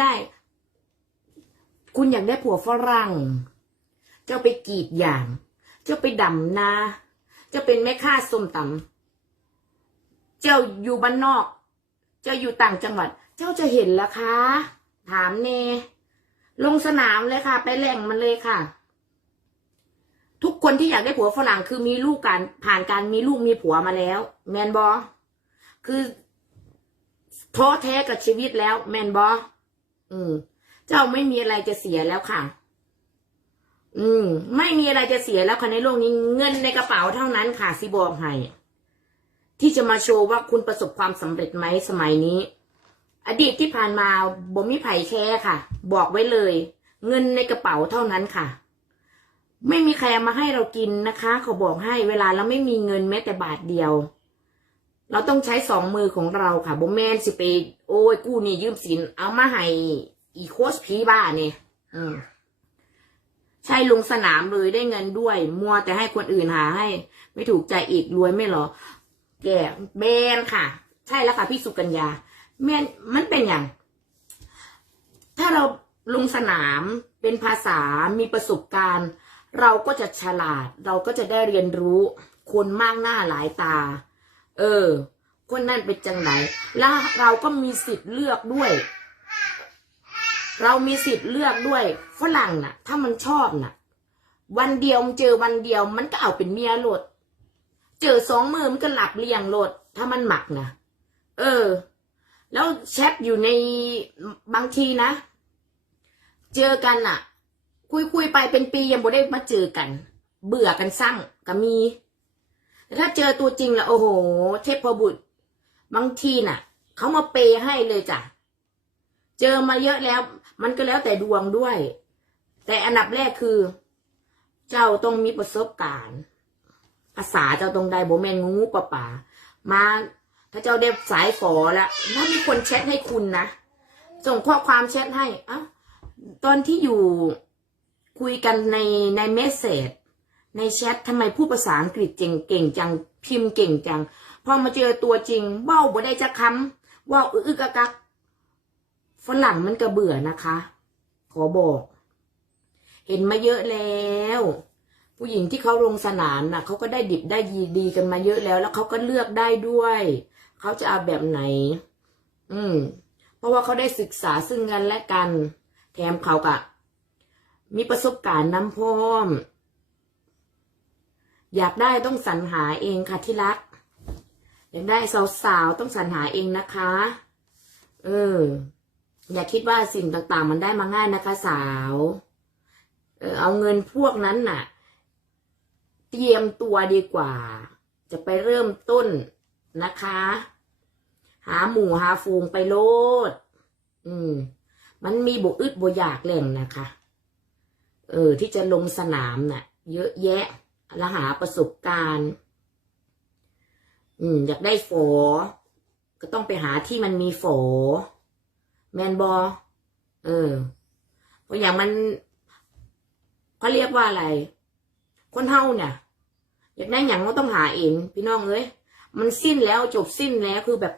ได้ คุณอยากได้ผัวฝรั่ง เจ้าไปกรีดอย่าง เจ้าไปดำนา เจ้าเป็นแม่ค้าส้มตำเจ้าอยู่บ้านนอก เจ้าอยู่ต่างจังหวัด เจ้าจะเห็นแล้วคะ ถามเน ลงสนามเลยค่ะ ไปแหล่งมันเลยค่ะ ทุกคนที่อยากได้ผัวฝรั่งคือมีลูกกันผ่านการมีลูกมีผัวมาแล้ว แมนบอคือท้อแท้กับชีวิตแล้ว แมนบอ อืม เจ้าไม่มีอะไรจะเสียแล้วค่ะ อืม ไม่มีอะไรจะเสียแล้วค่ะในโลกนี้เงินในกระเป๋าเท่านั้นค่ะสิบอกให้ที่จะมาโชว์ว่าคุณประสบความสำเร็จไหมสมัยนี้ อดีตที่ผ่านมาบ่มีไผ่แค่ค่ะ บอกไว้เลย เงินในกระเป๋าเท่านั้นค่ะ ไม่มีใครมาให้เรากินนะคะ เขาบอกให้เวลาเราไม่มีเงินแม้แต่บาทเดียว เราต้องใช้สองมือของเราค่ะบ่แมนสิไปโอ้ยกู้หนี่ยืมสิน เอามาให้อีโคชพีบ้าเนี่ยอืมใช่ลงสนามเลยได้เงินด้วย มัวแต่ให้คนอื่นหาให้ ไม่ถูกใจอีกรวยไม่หรอ แกแบนค่ะ ใช่แล้วค่ะ พี่สุกัญญาแมนมันเป็นอย่าง ถ้าเราลงสนามเป็นภาษามีประสบการณ์ เราก็จะฉลาด เราก็จะได้เรียนรู้คนมากหน้าหลายตา เออ คนนั่นเป็นจังไหนแล้วเราก็มีสิทธิ์เลือกด้วย เรามีสิทธิ์เลือกด้วยฝรั่งน่ะ ถ้ามันชอบน่ะ วันเดียวเจอวันเดียวมันก็เอาเป็นเมียโหลด เจอสองมือมันก็หลับเลี้ยงโหลด ถ้ามันหมักนะเออ แล้วแชทอยู่ในบางทีนะเจอกันน่ะ คุยคุยไปเป็นปียังบ่ได้มาเจอกัน เบื่อกันสั่งก็มี แต่ถ้าเจอตัวจริงแล้วโอ้โห เทพบุตร บางทีน่ะเขามาเปย์ให้เลยจ้ะ เจอมาเยอะแล้ว มันก็แล้วแต่ดวงด้วย แต่อันดับแรกคือ เจ้าต้องมีประสบการณ์ภาษาเจ้าตรงใดโบแมนงูป่าป่ามาถ้าเจ้าได้สายฝอแล้วถ้ามีคนแชทให้คุณนะส่งข้อความแชทให้อะตอนที่อยู่คุยกันในในเมสเซจ ในแชททำไมพูดภาษาอังกฤษเก่งเก่งจังพิมพ์เก่งจังพอมาเจอตัวจริงเว้าบ่ได้จะคำเว้าอึกอึกกักกักฝรั่งมันก็เบื่อนะคะ ขอบอก เห็นมาเยอะแล้ว ผู้หญิงที่เขาลงสนามน่ะเขาก็ได้ดิบได้ดีดีกันมาเยอะแล้ว แล้วเขาก็เลือกได้ด้วยเขาจะเอาแบบไหน อืม เพราะว่าเขาได้ศึกษาซึ่งกันและกัน แถมเขากะมีประสบการณ์น้ำพร้อม อยากได้ต้องสรรหาเองค่ะที่รัก อยากได้สาวๆต้องสรรหาเองนะคะ เออ อย่าคิดว่าสิ่งต่างๆ มันได้มาง่ายนะคะสาว เออเอาเงินพวกนั้นน่ะ เตรียมตัวดีกว่า จะไปเริ่มต้นนะคะ หาหมู่หาฟูงไปโลด อืม มันมีบุอึดบุอยากแหล่งนะคะ เออ ที่จะลงสนามน่ะ เยอะแยะ แล้วหาประสบการณ์ อืม อยากได้ฝอ ก็ต้องไปหาที่มันมีฝอ แมนบอเออเพราะอย่างมันเขาเรียกว่าอะไร คนเฮาเนี่ย อยากได้อย่างก็ต้องหาเองพี่น้องเอ้ยมันสิ้นแล้วจบสิ้นแล้วคือแบบ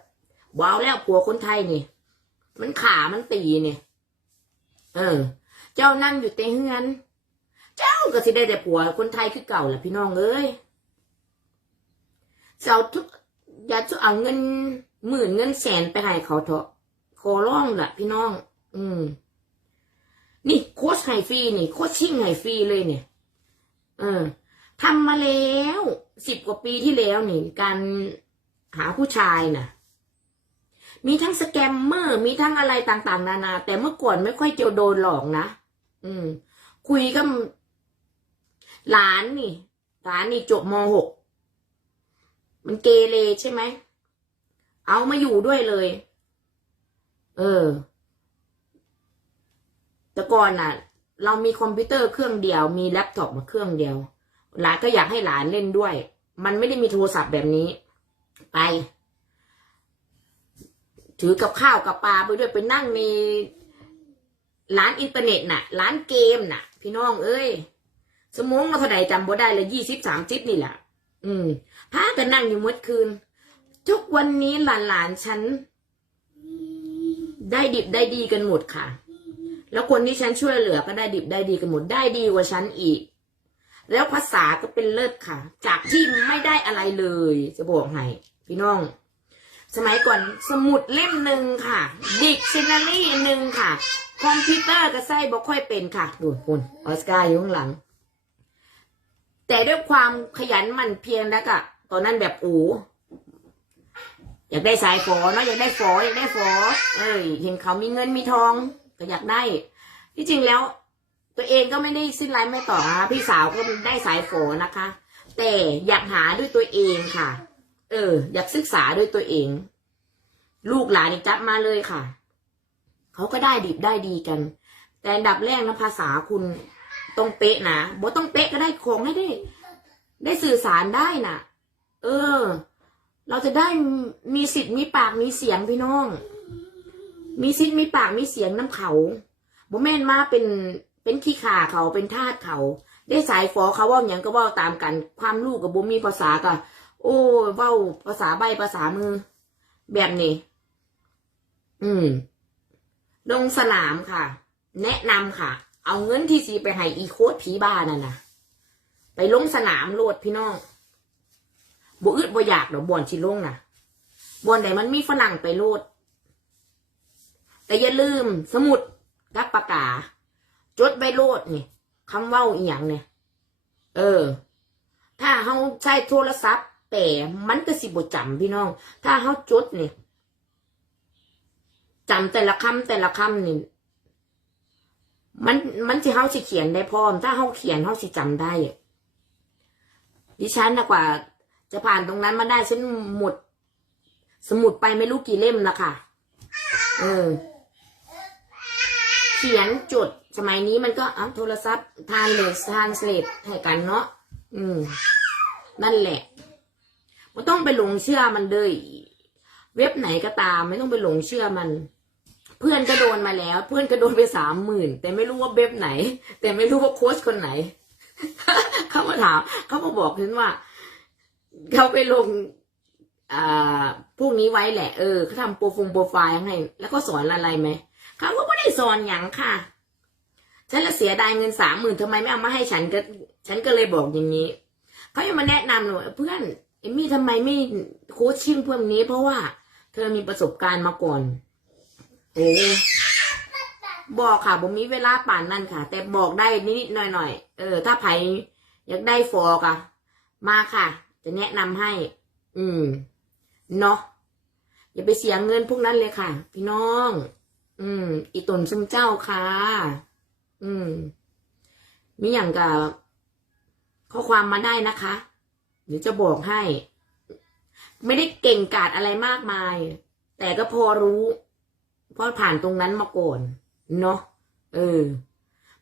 ว้าวแล้วผัวคนไทยนี่ มันขามันตีเนี่ยเออ เจ้านั่งอยู่เตงเฮือน เจ้าก็สิได้แต่ผัวคนไทยคือเก่าแหละพี่น้องเอ้ยเจ้าทุกอย่าจะเอาเงินหมื่นเงินแสนไปให้เขาเถอะขอร้องแหละพี่น้อง อืม นี่โค้ชไฮฟรีนี่โค้ชชิ่งไฮฟรีเลยเนี่ย เออทำมาแล้วสิบกว่าปีที่แล้วนี่ การหาผู้ชายน่ะ มีทั้งสแกมเมอร์ มีทั้งอะไรต่าง ๆ นานา แต่เมื่อก่อนไม่ค่อยเจอโดนหลอกนะ อืม คุยกับ หลานนี่ หลานนี่จบมหกมันเกเรใช่ไหม เอามาอยู่ด้วยเลย เออ แต่ก่อนน่ะ เรามีคอมพิวเตอร์เครื่องเดียว มีแล็ปท็อปมาเครื่องเดียว หลานก็อยากให้หลานเล่นด้วย มันไม่ได้มีโทรศัพท์แบบนี้ ไป ถือกับข้าวกับปลาไปด้วยไปนั่งในร้านอินเทอร์เน็ตน่ะ ร้านเกมน่ะ พี่น้องเอ้ย สมองเราเท่าไหร่จำบ่ได้เลยยี่สิบสามสิบนี่แหละอืมพากันนั่งอยู่เมื่อคืน ทุกวันนี้หลานๆฉัน ได้ดิบได้ดีกันหมดค่ะ แล้วคนที่ฉันช่วยเหลือก็ได้ดิบได้ดีกันหมดได้ดีกว่าฉันอีก แล้วภาษาก็เป็นเลิศค่ะ จากที่ไม่ได้อะไรเลย จะบอกให้พี่น้อง สมัยก่อนสมุดเล่มหนึ่งค่ะ ดิกชันนารีหนึ่งค่ะ คอมพิวเตอร์ก็ใส่บ่ค่อยเป็นค่ะ ดูคุณออสการ์อยู่ข้างหลัง แต่ด้วยความขยันหมั่นเพียรแล้วก็ตอนนั้นแบบโอ้อยากได้สายฝอเนาะอยากได้ฝออยากได้ฝอ เอ้ยเห็นเขามีเงินมีทองก็อยากได้ ที่จริงแล้ว ตัวเองก็ไม่ได้สิ้นไรไม่ต่อนะคะพี่สาวก็ได้สายฝอนะคะ แต่อยากหาด้วยตัวเองค่ะ เออ อยากศึกษาด้วยตัวเอง ลูกหลานจับมาเลยค่ะ เขาก็ได้ดิบได้ดีกัน แต่ดับแรกนะภาษาคุณ ต้องเป๊ะนะบ่ต้องเป๊ะก็ได้ของให้ได้ ได้สื่อสารได้น่ะ เออ เราจะได้มีสิทธิ์มีปากมีเสียงพี่น้อง มีสิทธิ์มีปากมีเสียงน้ำเขาบ่แม่นมาเป็นเป็นขี้ขาเขาเป็นทาสเขา ได้สายฟอเขาว่าอย่างก็ว่าตามกัน ความลูกกับบมีภาษาก็โอ้เว้าภาษาใบภาษามือ แบบนี้ อืม ลงสนามค่ะ แนะนำค่ะ เอาเงินที่สีไปให้อีโคตผีบ้านั่นนะไปลงสนามโลดพี่น้องบ่อึดบ่อยากดอกบ่อนชิลงนะบ่อนไหนมันมีฝรั่งไปโลด แต่อย่าลืมสมุดกับปากกา จดใบโลดนี่คำเว้าอีหยังเนี่ย เออ ถ้าเขาใช้โทรศัพท์แต่มันก็สิบ่จำพี่น้อง ถ้าเขาจดนี่จำแต่ละคำแต่ละคำนี่ มันมันสิเฮาสิเขียนได้พร้อม ถ้าเฮาเขียนเฮาสิจำได้ดิฉันนะกว่า จะผ่านตรงนั้นมาได้ฉันหมด สมุดไปไม่รู้กี่เล่มล้วค่ะ เออ เขียนจดสมัยนี้มันก็เอาโทรศัพท์ทานเลสทานสเลตให้กันเนาะอืม นั่นแหละไม่ต้องไปหลงเชื่อมันเลยเว็บไหนก็ตาม ไม่ต้องไปหลงเชื่อมัน เพื่อนก็โดนมาแล้ว เพื่อนก็โดนไปสามหมื่นแต่ไม่รู้ว่าเว็บไหน แต่ไม่รู้ว่าโค้ชคนไหนเขามาถามเขามาบอกฉันว่าเขาไปลงอ่าพวกนี้ไว้แหละ เออเขาทำโปรฟงโปรไฟล์ให้ แล้วก็สอนอะไรไหมเขาก็ไม่ได้สอนอย่างค่ะฉันละเสียดายเงินสามหมื่นทำไมไม่เอามาให้ฉันก็ฉันก็เลยบอกอย่างนี้เขายังมาแนะนำเลยเพื่อนเอมมี่ทำไมไม่โค้ชชิ่งพวกนี้ เพราะว่าเธอมีประสบการณ์มาก่อน โอ้บอกค่ะผมมีเวลาป่านนั่นค่ะ แต่บอกได้นิดๆหน่อยๆเออ ถ้าไผอยากได้ฟอร์กะมาค่ะ จะแนะนำให้ อืม เนาะอย่าไปเสียเงินพวกนั้นเลยค่ะ พี่น้อง อืม อีตนซุมเจ้าค่ะ อืม มีอย่างกับข้อความมาได้นะคะเดี๋ยวจะบอกให้ ไม่ได้เก่งกาจอะไรมากมาย แต่ก็พอรู้ เพราะผ่านตรงนั้นมาก่อนเนาะเออ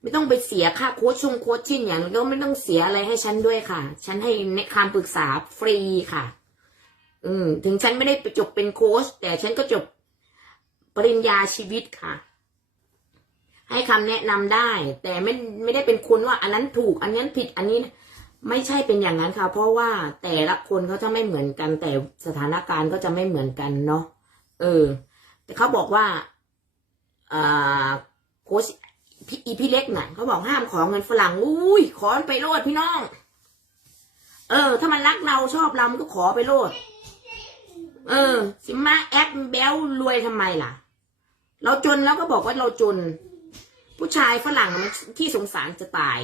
ไม่ต้องไปเสียค่าโค้ชชงโค้ชชิ่งอย่างแล้วไม่ต้องเสียอะไรให้ฉันด้วยค่ะ ฉันให้คำปรึกษาฟรีค่ะ อืม ถึงฉันไม่ได้ไปจบเป็นโค้ชแต่ฉันก็จบปริญญาชีวิตค่ะ ให้คำแนะนำได้ แต่ไม่ไม่ได้เป็นคุณว่า อันนั้นถูก อันนั้นผิดอันนี้ไม่ใช่เป็นอย่างนั้นค่ะ เพราะว่าแต่ละคนเขาจะไม่เหมือนกัน แต่สถานการณ์ก็จะไม่เหมือนกันเนาะเออ แต่เขาบอกว่าอ่าโค้ชพี่อีพี่เล็กน่ะเขาบอกห้ามขอเงินฝรั่งอุ้ยขอไปโลดพี่น้อง เออ ถ้ามันรักเราชอบเรามันก็ขอไปโลด เออ สิมาแอปแบลรวยทำไมล่ะ เราจนแล้วก็บอกว่าเราจน ผู้ชายฝรั่งมันที่สงสารจะตาย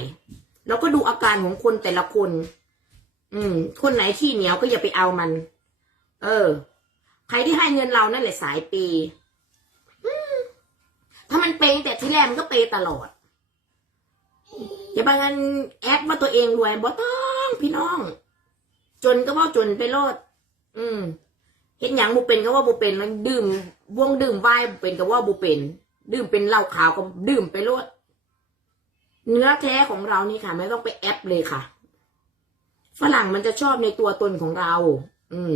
เราก็ดูอาการของคนแต่ละคน อืม คนไหนขี้เหนียวก็อย่าไปเอามัน เออ ใครที่ให้เงินเรานั่นแหละสายเปย์อืมถ้ามันเปย์แต่ที่แรกมันก็เปย์ตลอดอย่าไปงั้นแอดว่าตัวเองรวยบ่ต้องพี่น้อง จนก็ว่าจนไปโลด อืมเห็นอย่างบุเป็นก็ว่าบุเป็นแล้วดื่มวงดื่มไวน์บ่เป็นก็ว่าบุเป็น ดื่มเป็นเหล้าขาวก็ดื่มไปโลด เนื้อแท้ของเรานี่ค่ะ ไม่ต้องไปแอปเลยค่ะ ฝรั่งมันจะชอบในตัวตนของเรา อืม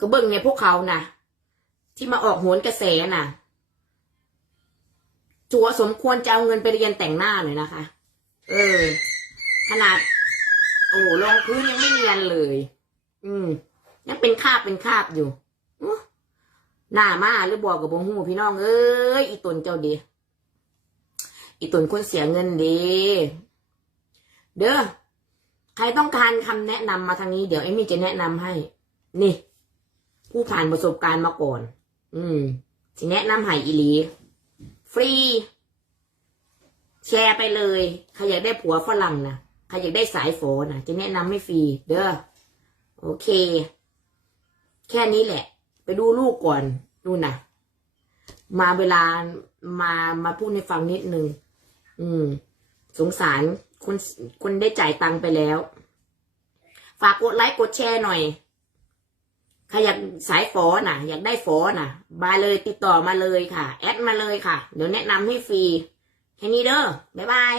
ก็เบิ่งเนี่ยพวกเขานะที่มาออกโหนกระแสน่ะ จัวสมควรจะเอาเงินไปเรียนแต่งหน้าเลยนะคะ เออ ขนาด โอ้รองพื้นยังไม่เนียนเลย อืม ยังเป็นคาบเป็นคาบอยู่หน้ามาหรือบอกกับบ่ฮู้พี่น้องเอ้ยอีตนเจ้าดีอีตนคนเสียเงินดีเด้อใครต้องการคำแนะนำมาทางนี้เดี๋ยวเอมมี่จะแนะนำให้ นี่ ผู้ผ่านประสบการณ์มาก่อน อืมสิแนะนำให้อีลี ฟรี แชร์ไปเลยใครอยากได้ผัวฝรั่งนะใครอยากได้สายฝอนะจะแนะนำให้ฟรี เด้อโอเค แค่นี้แหละ ไปดูลูกก่อนดูนะมาเวลามามาพูดให้ฟังนิดนึงอืม สงสารคนคนได้จ่ายตังค์ไปแล้ว ฝากกดไลค์กดแชร์หน่อย ใครอยากสายฝอน่ะ อยากได้ฝอน่ะ มาเลยติดต่อมาเลยค่ะ แอดมาเลยค่ะ เดี๋ยวแนะนำให้ฟรี แค่นี้เด้อบ๊ายบาย